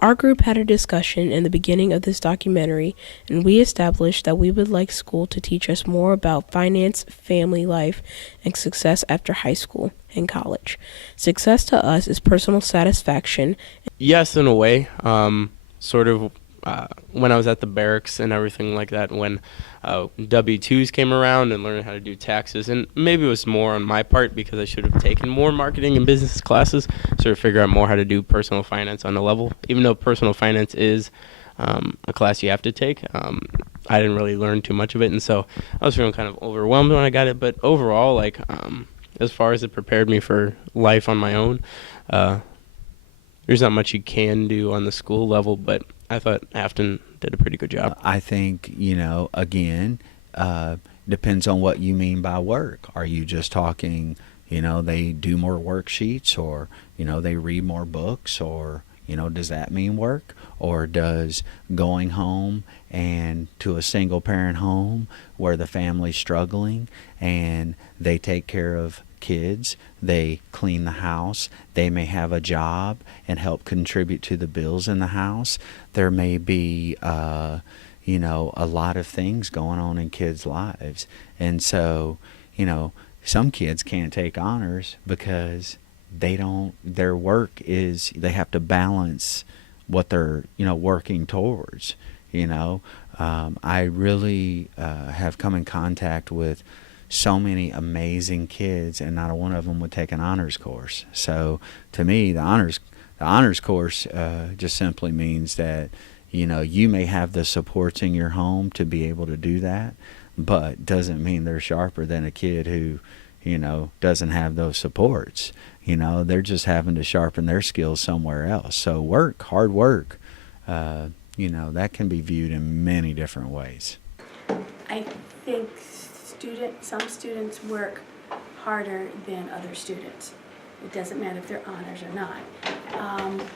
Our group had a discussion in the beginning of this documentary, and we established that we would like school to teach us more about finance, family life, and success after high school and college. Success to us is personal satisfaction. Yes, in a way. Sort of when I was at the barracks and everything like that, when W-2s came around and learning how to do taxes, and maybe it was more on my part because I should have taken more marketing and business classes, sort of figure out more how to do personal finance on a level. Even though personal finance is a class you have to take, I didn't really learn too much of it, and so I was feeling kind of overwhelmed when I got it. But overall, like as far as it prepared me for life on my own, uh, there's not much you can do on the school level, but I thought Afton did a pretty good job. I think, again, depends on what you mean by work. Are you just talking, they do more worksheets, or, they read more books, or, does that mean work? Or does going home and to a single parent home where the family's struggling and they take care of kids, they clean the house, they may have a job and help contribute to the bills in the house. There may be, a lot of things going on in kids' lives. And so, some kids can't take honors because their work is, they have to balance what they're, working towards. I really have come in contact with so many amazing kids, and not a one of them would take an honors course. So to me, the honors course just simply means that you may have the supports in your home to be able to do that, but doesn't mean they're sharper than a kid who doesn't have those supports. They're just having to sharpen their skills somewhere else. So hard work, that can be viewed in many different ways. I think some students work harder than other students. It doesn't matter if they're honors or not.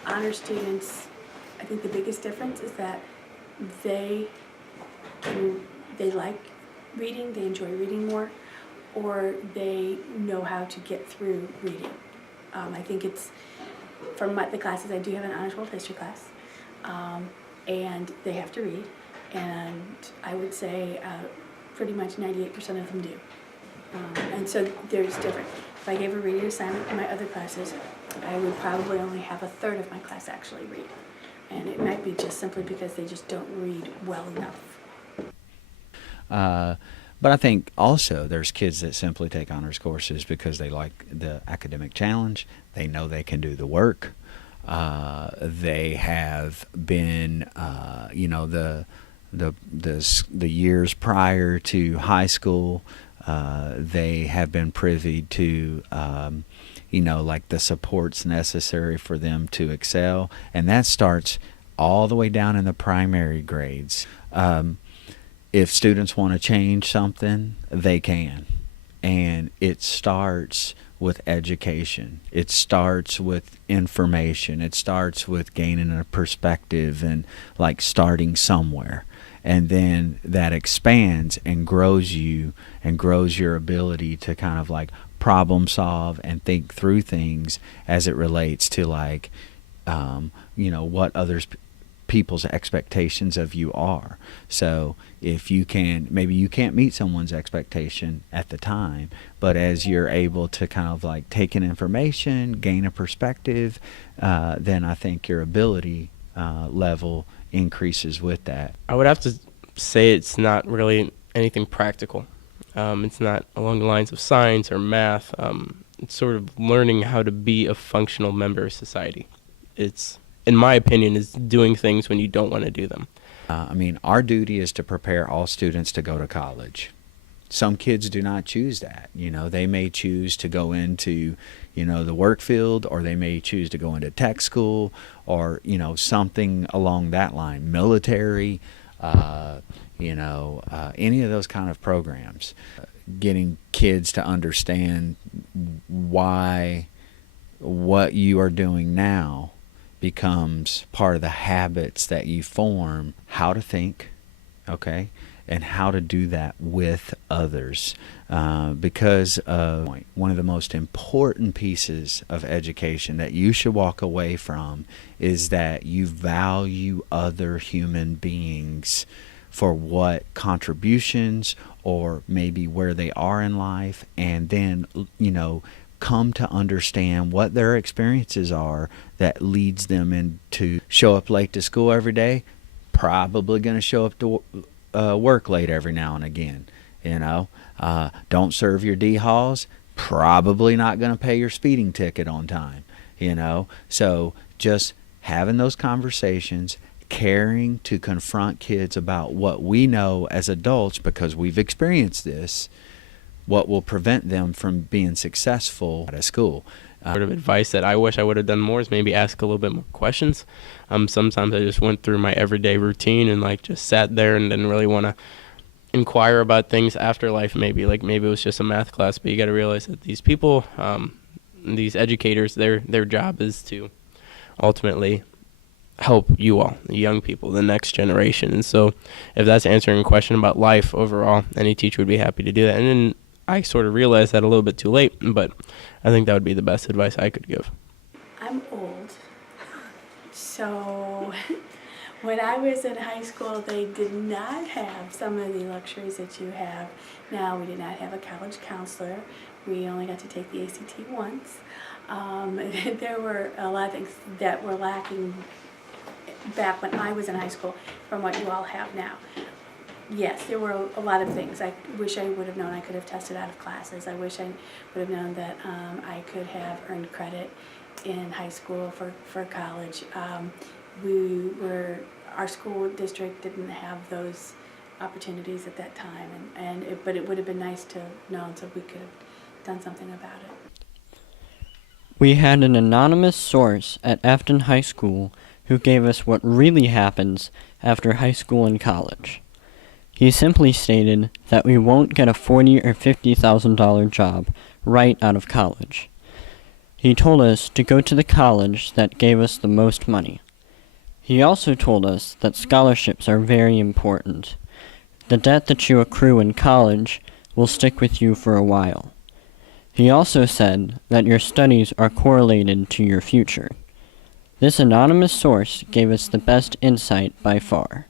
Honor students, I think the biggest difference is that they like reading, they enjoy reading more, or they know how to get through reading. I think it's, from the classes, I do have an honors world history class, and they have to read, and I would say pretty much 98% of them do. And so there's different. If I gave a reading assignment in my other classes, I would probably only have a third of my class actually read. And it might be just simply because they just don't read well enough. But I think also there's kids that simply take honors courses because they like the academic challenge. They know they can do the work. They have been, the years prior to high school, they have been privy to, like the supports necessary for them to excel. And that starts all the way down in the primary grades. If students want to change something, they can. And it starts with education. It starts with information. It starts with gaining a perspective and like starting somewhere. And then that expands and grows you and grows your ability to kind of like problem solve and think through things as it relates to like, what people's expectations of you are. So if maybe you can't meet someone's expectation at the time, but as you're able to kind of like take in information, gain a perspective, then I think your ability level increases with that. I would have to say it's not really anything practical. It's not along the lines of science or math. It's sort of learning how to be a functional member of society. It's, in my opinion, is doing things when you don't want to do them. Our duty is to prepare all students to go to college. Some kids do not choose that. They may choose to go into, the work field, or they may choose to go into tech school, or, something along that line, military, any of those kind of programs. Getting kids to understand why what you are doing now becomes part of the habits that you form, how to think, okay, and how to do that with others. Because one of the most important pieces of education that you should walk away from is that you value other human beings for what contributions or maybe where they are in life, and then, come to understand what their experiences are that leads them into show up late to school every day, probably going to show up to work late every now and again. Don't serve your D-Halls, probably not going to pay your speeding ticket on time. So just having those conversations, caring to confront kids about what we know as adults because we've experienced this, what will prevent them from being successful at school. Sort of advice that I wish I would have done more is maybe ask a little bit more questions. Sometimes I just went through my everyday routine and just sat there and didn't really want to inquire about things after life. Maybe it was just a math class, but you got to realize that these people, these educators, their job is to ultimately help you all, the young people, the next generation. And so if that's answering a question about life overall, any teacher would be happy to do that. And then I sort of realized that a little bit too late, but I think that would be the best advice I could give. I'm old, so when I was in high school, they did not have some of the luxuries that you have now. We did not have a college counselor. We only got to take the ACT once. There were a lot of things that were lacking back when I was in high school from what you all have now. Yes, there were a lot of things. I wish I would have known I could have tested out of classes. I wish I would have known that I could have earned credit in high school for college. Our school district didn't have those opportunities at that time, but it would have been nice to know, so we could have done something about it. We had an anonymous source at Afton High School who gave us what really happens after high school and college. He simply stated that we won't get a $40,000 or $50,000 job right out of college. He told us to go to the college that gave us the most money. He also told us that scholarships are very important. The debt that you accrue in college will stick with you for a while. He also said that your studies are correlated to your future. This anonymous source gave us the best insight by far.